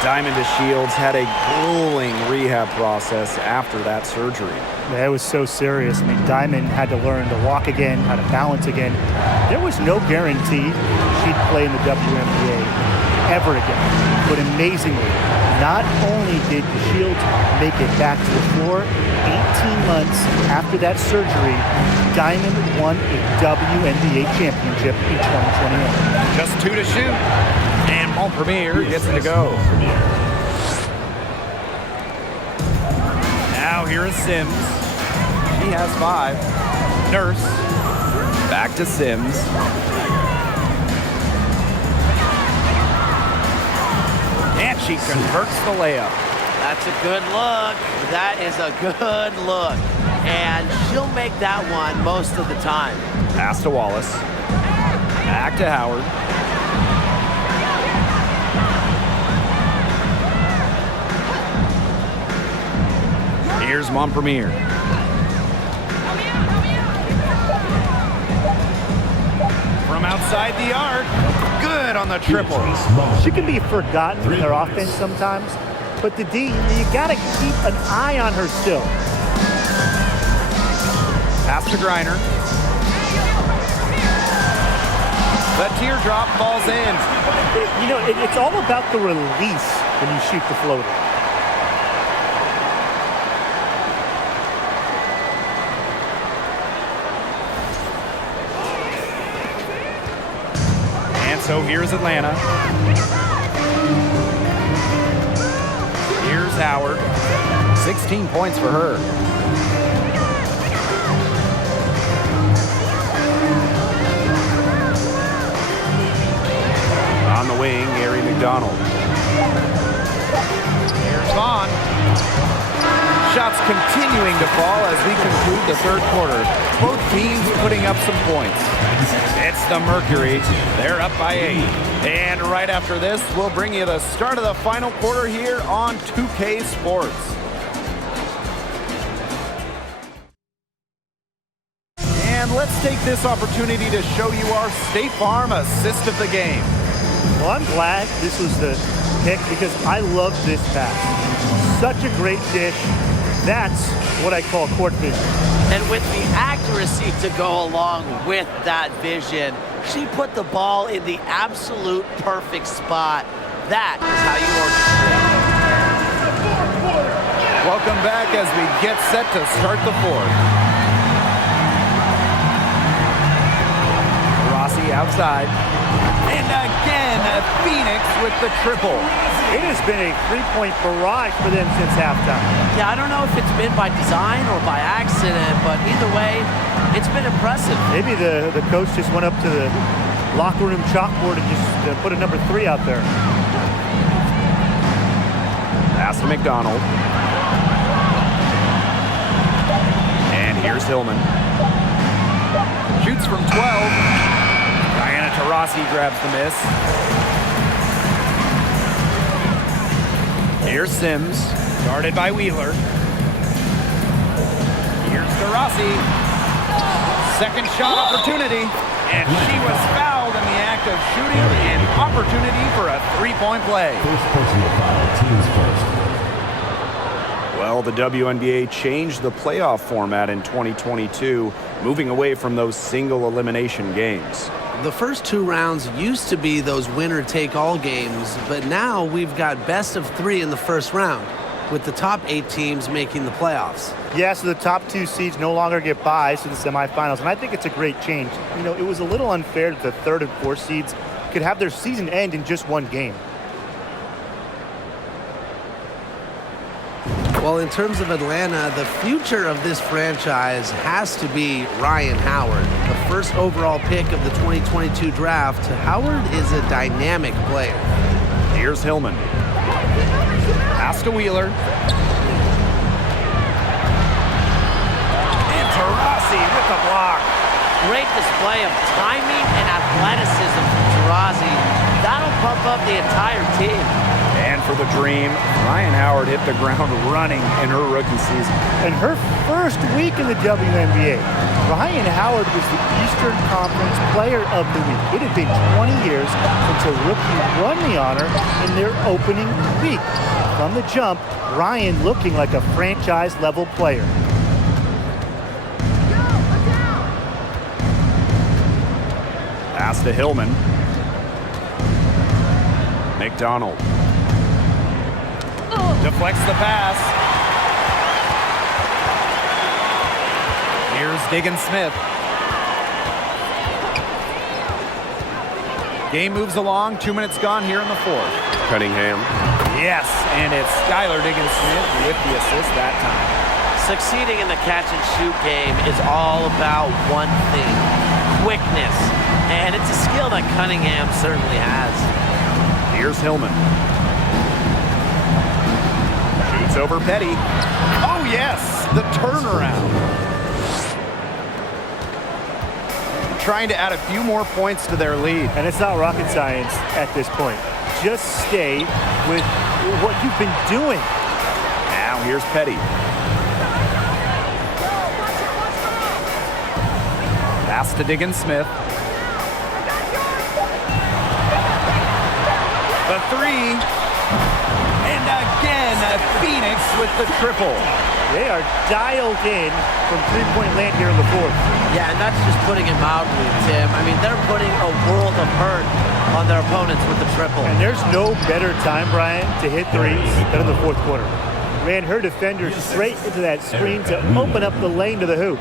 Diamond Shields had a grueling rehab process after that surgery. Yeah, it was so serious. I mean, Diamond had to learn to walk again, how to balance again. There was no guarantee she'd play in the WNBA ever again. But amazingly, not only did the Shields make it back to the floor, 18 months after that surgery, Diamond won a WNBA championship in 2021. Just 2 to shoot. And Montpremier gets it to go. Now here is Sims. She has 5. Nurse. Back to Sims. And she converts the layup. That's a good look. That is a good look. And she'll make that one most of the time. Pass to Wallace. Back to Howard. Here's Montpremier. From outside the arc. Good on the triple. She can be forgotten in her offense sometimes, but the D, you gotta keep an eye on her still. Pass to Griner. The teardrop falls in. You know, it's all about the release when you shoot the floater. So here's Atlanta. Here's Howard. 16 points for her. On the wing, Gary McDonald. Here's Vaughn. Shots continuing to fall as we conclude the third quarter. Both teams putting up some points. It's the Mercury. They're up by 8. And right after this, we'll bring you the start of the final quarter here on 2K Sports. And let's take this opportunity to show you our State Farm assist of the game. Well, I'm glad this was the pick because I love this pass. Such a great dish. That's what I call court vision. And with the accuracy to go along with that vision, she put the ball in the absolute perfect spot. That is how you orchestrate. Welcome back as we get set to start the fourth. Rossi outside. And again, Phoenix with the triple. It has been a three-point barrage for them since halftime. Yeah, I don't know if it's been by design or by accident, but either way, it's been impressive. Maybe the coach just went up to the locker room chalkboard and just put a number 3 out there. Pass to McDonald. And here's Hillman. Shoots from 12. Diana Taurasi grabs the miss. Here's Sims, guarded by Wheeler. Here's Taurasi. Second shot opportunity, and she was fouled in the act of shooting, and opportunity for a three-point play. First personal foul, teams first. Well, the WNBA changed the playoff format in 2022, moving away from those single elimination games. The first 2 rounds used to be those winner-take-all games, but now we've got best of 3 in the first round, with the top 8 teams making the playoffs. Yeah, so the top 2 seeds no longer get buys to the semifinals, and I think it's a great change. You know, it was a little unfair that the 3rd and 4th seeds could have their season end in just one game. Well, in terms of Atlanta, the future of this franchise has to be Ryan Howard, the first overall pick of the 2022 draft. Howard is a dynamic player. Here's Hillman. Pass to Wheeler. And Taurasi with the block. Great display of timing and athleticism from Taurasi. That'll pump up the entire team. And for the Dream, Ryan Howard hit the ground running in her rookie season. In her first week in the WNBA, Ryan Howard was the Eastern Conference Player of the Week. It had been 20 years since a rookie won the honor in their opening week. From the jump, Ryan looking like a franchise-level player. Pass to Hillman. McDonald. Deflects the pass. Here's Diggin Smith. Game moves along. 2 minutes gone here in the fourth. Cunningham. Yes, and it's Skylar Diggin Smith with the assist that time. Succeeding in the catch-and-shoot game is all about one thing: quickness. And it's a skill that Cunningham certainly has. Here's Hillman. Shoots over Petty. Oh, yes, the turnaround. Trying to add a few more points to their lead. And it's not rocket science at this point. Just stay with what you've been doing. Now here's Petty. Pass to Diggin Smith. The three. And again, Phoenix with the triple. They are dialed in from three-point land here in the fourth. Yeah, and that's just putting it mildly, Tim. I mean, they're putting a world of hurt on their opponents with the triple. And there's no better time, Brian, to hit threes than in the fourth quarter. Ran her defender straight into that screen to open up the lane to the hoop.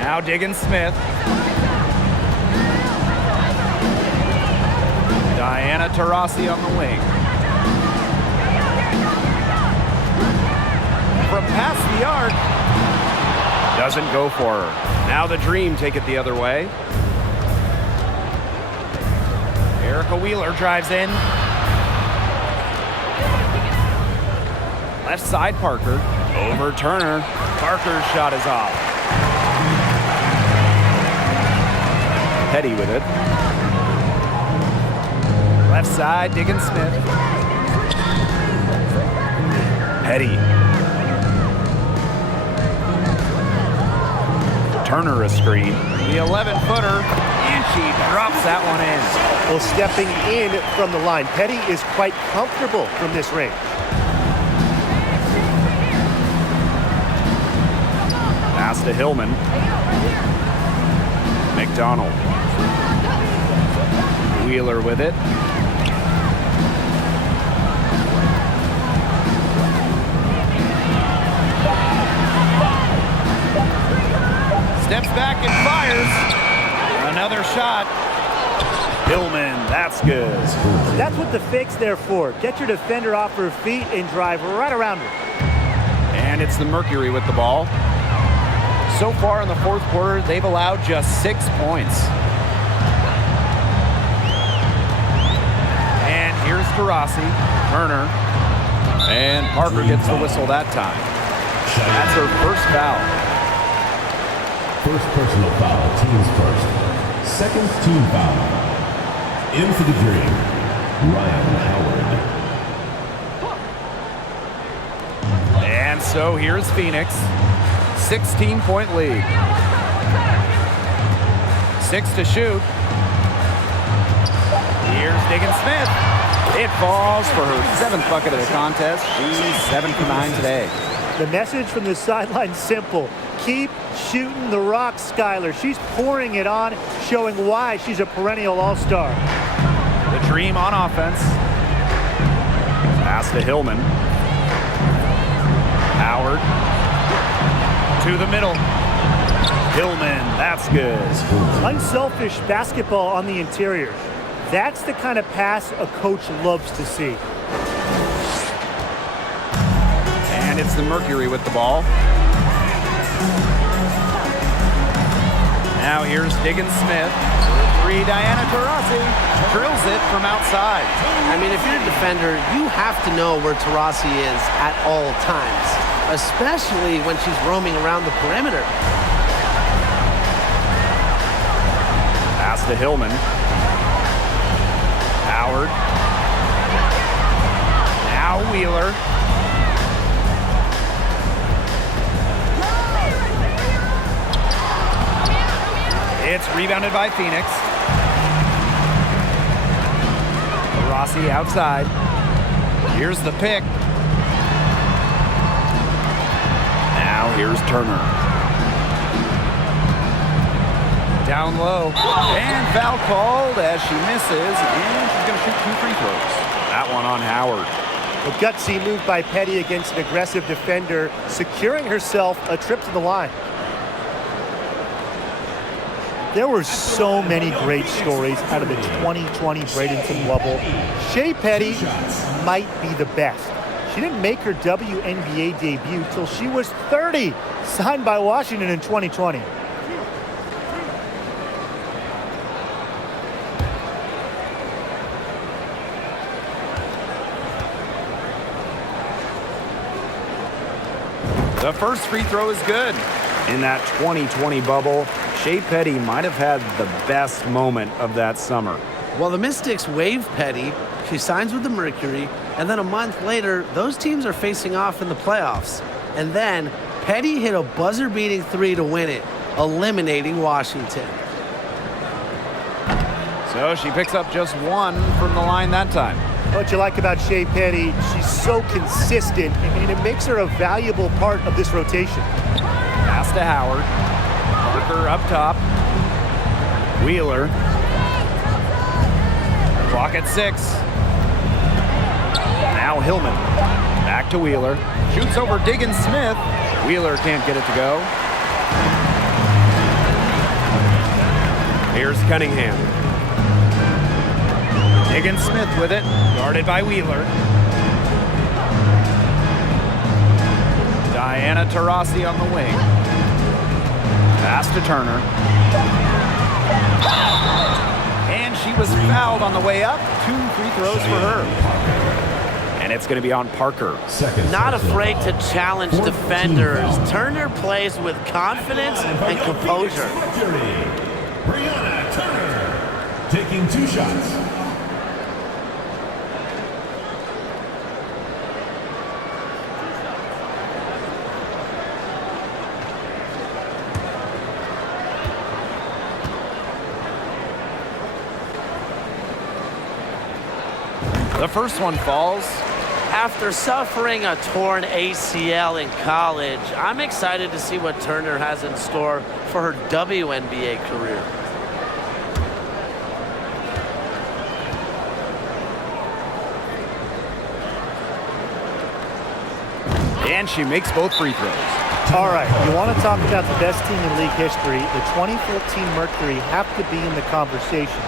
Now Diggin Smith. Diana Taurasi on the wing. From past the arc. Doesn't go for her. Now the Dream take it the other way. Erica Wheeler drives in. Left side Parker. Over Turner. Parker's shot is off. Petty with it. Left side, Diggin Smith. Petty. Turner a screen. The 11-footer, and she drops that one in. Well, stepping in from the line, Petty is quite comfortable from this range. Pass to Hillman. McDonald. Wheeler with it. Steps back and fires. Another shot. Hillman, that's good. That's what the fake's there for. Get your defender off her feet and drive right around her. And it's the Mercury with the ball. So far in the fourth quarter, they've allowed just 6 points. And here's Taurasi, Turner, and Parker gets the whistle that time. That's her first foul. First personal foul, team's first. Second team foul. In for the Dream, Ryan Howard. And so here's Phoenix. 16-point lead. 6 to shoot. Here's Diggin Smith. It falls for her 7th bucket of the contest. She's 7 for 9 today. The message from the sideline simple. Keep shooting the rock, Skylar. She's pouring it on, showing why she's a perennial all-star. The Dream on offense. Pass to Hillman. Howard to the middle. Hillman, that's good. Unselfish basketball on the interior. That's the kind of pass a coach loves to see. And it's the Mercury with the ball. Now here's Diggins Smith. Three, Diana Taurasi drills it from outside. I mean, if you're a defender, you have to know where Taurasi is at all times, especially when she's roaming around the perimeter. Pass to Hillman. Howard. Now Wheeler. It's rebounded by Phoenix. Rossi outside. Here's the pick. Now here's Turner. Down low. And foul called as she misses. And she's going to shoot 2 free throws. That one on Howard. A gutsy move by Petty against an aggressive defender, securing herself a trip to the line. There were so many great stories out of the 2020 Bradenton bubble. Shea Petty might be the best. She didn't make her WNBA debut till she was 30, signed by Washington in 2020. The first free throw is good. In that 2020 bubble, Shea Petty might have had the best moment of that summer. Well, the Mystics waive Petty. She signs with the Mercury. And then a month later, those teams are facing off in the playoffs. And then Petty hit a buzzer-beating 3 to win it, eliminating Washington. So she picks up just 1 from the line that time. What you like about Shea Petty, she's so consistent, and it makes her a valuable part of this rotation. Pass to Howard. Parker up top. Wheeler. Clock at 6. Now Hillman. Back to Wheeler. Shoots over Diggins Smith. Wheeler can't get it to go. Here's Cunningham. Diggins Smith with it. Guarded by Wheeler. Diana Taurasi on the wing. Pass to Turner. And she was fouled on the way up. 2 free throws for her. And it's going to be on Parker. Not afraid to challenge defenders. Turner plays with confidence and composure. Brianna Turner taking 2 shots. The first one falls. After suffering a torn ACL in college, I'm excited to see what Turner has in store for her WNBA career. And she makes both free throws. All right, you want to talk about the best team in league history. The 2014 Mercury have to be in the conversation.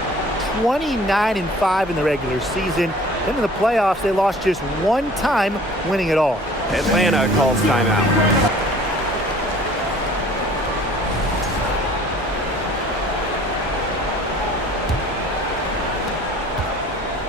29-5 in the regular season. Then in the playoffs, they lost just 1 time, winning it all. Atlanta calls timeout.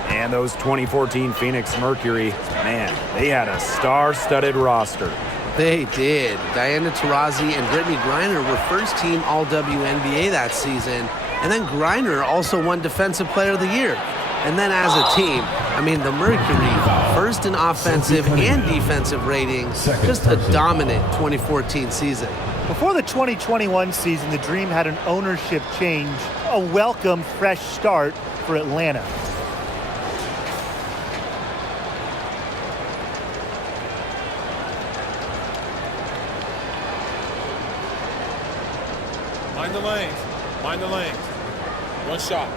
And those 2014 Phoenix Mercury, man, they had a star-studded roster. They did. Diana Taurasi and Brittany Griner were first-team All-WNBA that season. And then Griner also won Defensive Player of the Year. And then as a team, I mean, the Mercury, first in offensive and defensive ratings, just a dominant 2014 season. Before the 2021 season, the Dream had an ownership change, a welcome fresh start for Atlanta. Mind the lanes. Mind the lanes. 1 shot.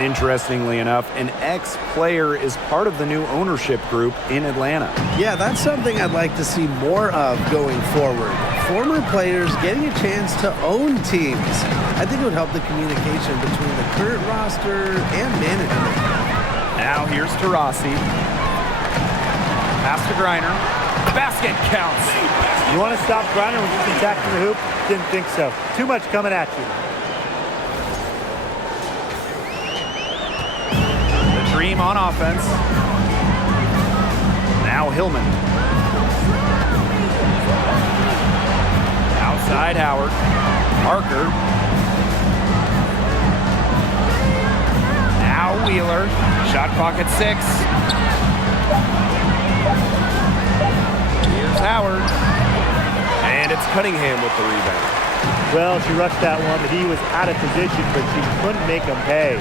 And interestingly enough, an ex-player is part of the new ownership group in Atlanta. Yeah, that's something I'd like to see more of going forward. Former players getting a chance to own teams. I think it would help the communication between the current roster and management. Now here's Taurasi. Pass to Griner. Basket counts. You want to stop Griner when he's attacking the hoop? Didn't think so. Too much coming at you. The Dream on offense. Now Hillman. Outside Howard. Parker. Now Wheeler. Shot clock at 6. Here's Howard. And it's Cunningham with the rebound. Well, she rushed that one, but he was out of position, but she couldn't make him pay.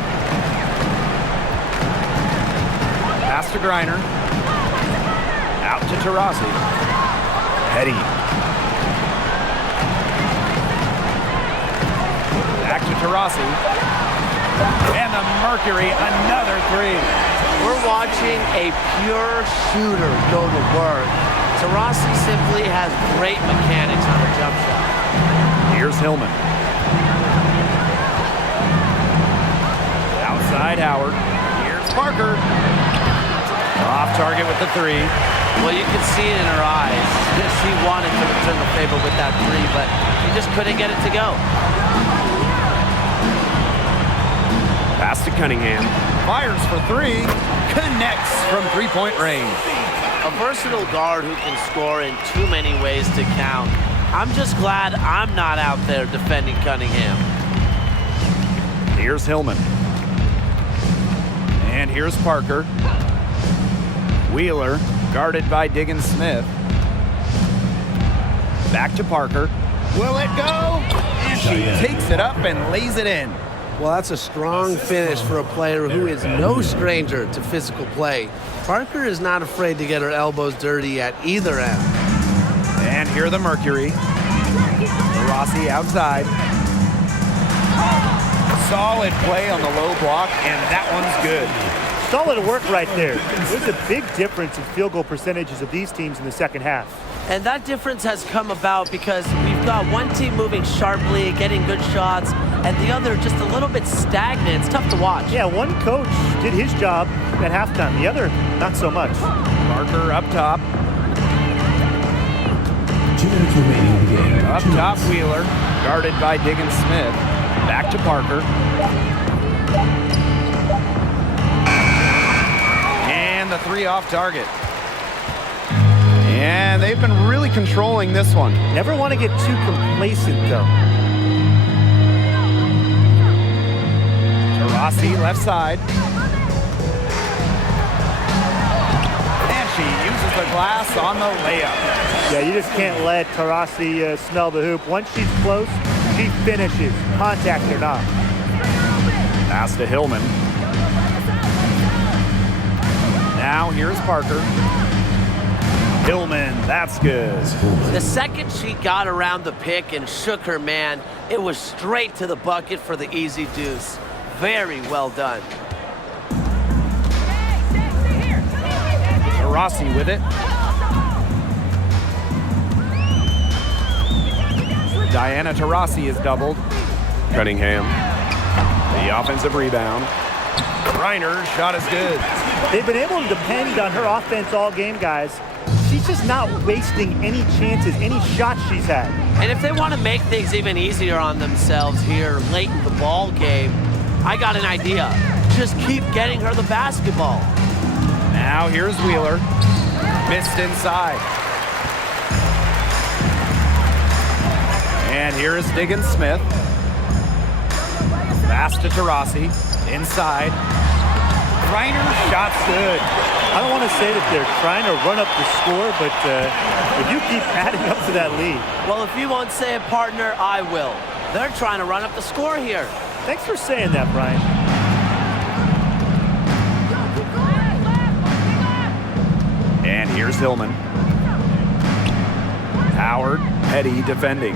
Pass to Griner. Out to Taurasi. Petty. Back to Taurasi. And the Mercury, another 3. We're watching a pure shooter go to work. Taurasi simply has great mechanics on her jump shot. Here's Hillman. Outside Howard. Here's Parker. Off target with the 3. Well, you can see it in her eyes. She wanted to return the favor with that 3, but she just couldn't get it to go. Pass to Cunningham. Fires for 3. Connects from 3-point range. A versatile guard who can score in too many ways to count. I'm just glad I'm not out there defending Cunningham. Here's Hillman. And here's Parker. Wheeler, guarded by Diggins Smith. Back to Parker. Will it go? And she takes it up and lays it in. Well, that's a strong finish for a player who is no stranger to physical play. Parker is not afraid to get her elbows dirty at either end. And here the Mercury. Rossi outside. Solid play on the low block, and that one's good. Solid work right there. There's a big difference in field goal percentages of these teams in the second half. And that difference has come about because we've got one team moving sharply, getting good shots, and the other just a little bit stagnant. It's tough to watch. Yeah, one coach did his job at halftime. The other, not so much. Parker up top. 2 minutes remaining in the game. Up top, Wheeler, guarded by Diggins Smith. Back to Parker. And the 3 off target. And they've been really controlling this one. Never want to get too complacent, though. Taurasi left side. And she uses the glass on the layup. Yeah, you just can't let Taurasi smell the hoop. Once she's close, she finishes, contact or not. Pass to Hillman. Now here's Parker. Hillman, that's good. The second she got around the pick and shook her man, it was straight to the bucket for the easy deuce. Very well done. Rossi with it. Diana Taurasi is doubled. Cunningham. The offensive rebound. Reiner's shot is good. They've been able to depend on her offense all game, guys. She's just not wasting any chances, any shots she's had. And if they want to make things even easier on themselves here late in the ball game, I got an idea. Just keep getting her the basketball. Now here's Wheeler. Missed inside. And here is Diggins Smith. Pass to Taurasi. Inside. Reiner's shot's good. I don't want to say that they're trying to run up the score, but if you keep adding up to that lead. Well, if you won't say it, partner, I will. They're trying to run up the score here. Thanks for saying that, Brian. And here's Hillman. Howard, Petty defending.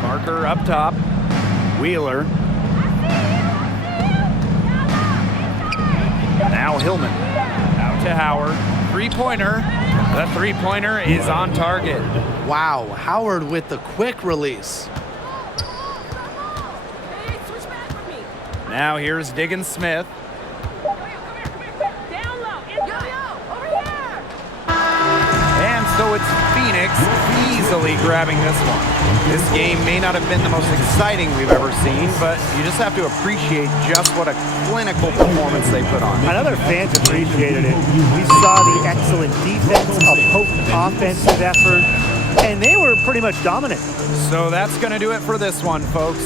Parker up top. Wheeler. Now Hillman out to Howard. Three-pointer. The three-pointer is on target. Wow, Howard with the quick release. Now here's Diggins Smith. And so it's Phoenix easily grabbing this one. This game may not have been the most exciting we've ever seen, but you just have to appreciate just what a clinical performance they put on. I know their fans appreciated it. We saw the excellent defense, a potent offensive effort, and they were pretty much dominant. So that's going to do it for this one, folks.